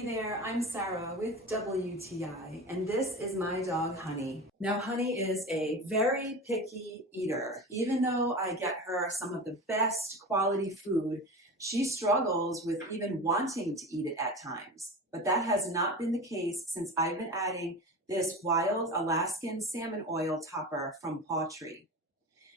Hey there, I'm Sarah with WTI, and this is my dog Honey. Now, Honey is a very picky eater. Even though I get her some of the best quality food, she struggles with even wanting to eat it at times. But that has not been the case since I've been adding this wild Alaskan salmon oil topper from pawTree.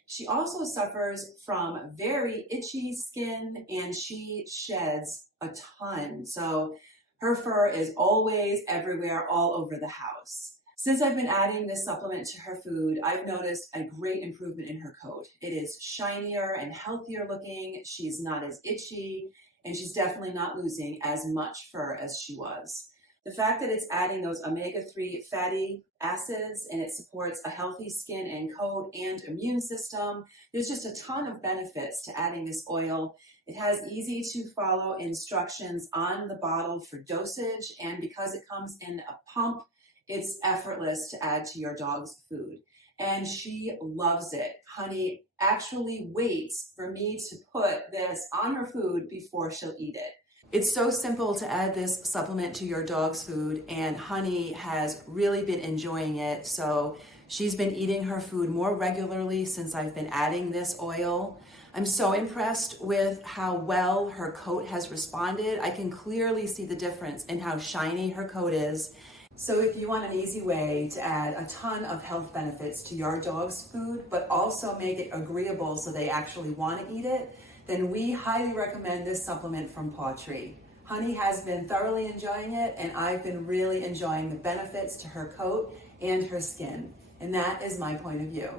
She also suffers from very itchy skin and she sheds a ton. So her fur is always everywhere, all over the house. Since I've been adding this supplement to her food, I've noticed a great improvement in her coat. It is shinier and healthier looking. She's not as itchy, and she's definitely not losing as much fur as she was. The fact that it's adding those omega-3 fatty acids and it supports a healthy skin and coat and immune system, there's just a ton of benefits to adding this oil. It has easy to follow instructions on the bottle for dosage, and because it comes in a pump, it's effortless to add to your dog's food. And she loves it. Honey actually waits for me to put this on her food before she'll eat it. It's so simple to add this supplement to your dog's food, and Honey has really been enjoying it. So she's been eating her food more regularly since I've been adding this oil. I'm so impressed with how well her coat has responded. I can clearly see the difference in how shiny her coat is. So if you want an easy way to add a ton of health benefits to your dog's food, but also make it agreeable so they actually want to eat it, then we highly recommend this supplement from pawTree. Honey has been thoroughly enjoying it, and I've been really enjoying the benefits to her coat and her skin. And that is my point of view.